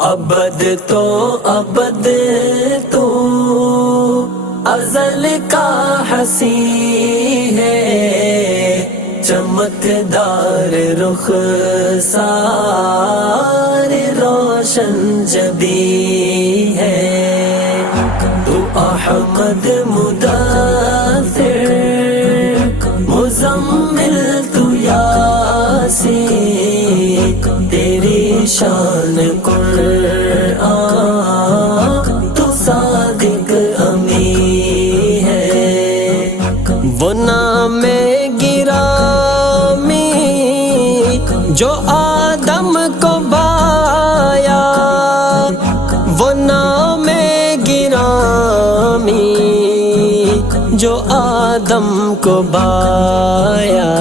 ابد تو ابد تو ازل کا حسین ہے، چمکدار رخ سار روشن جبیں ہے، تو احمد مدثر مزمل تو یاسین، تیری شان قرآن تو صادق امین ہے، وہ نام گرامی جو آدم کو بایا، وہ نام گرامی جو آدم کو بایا،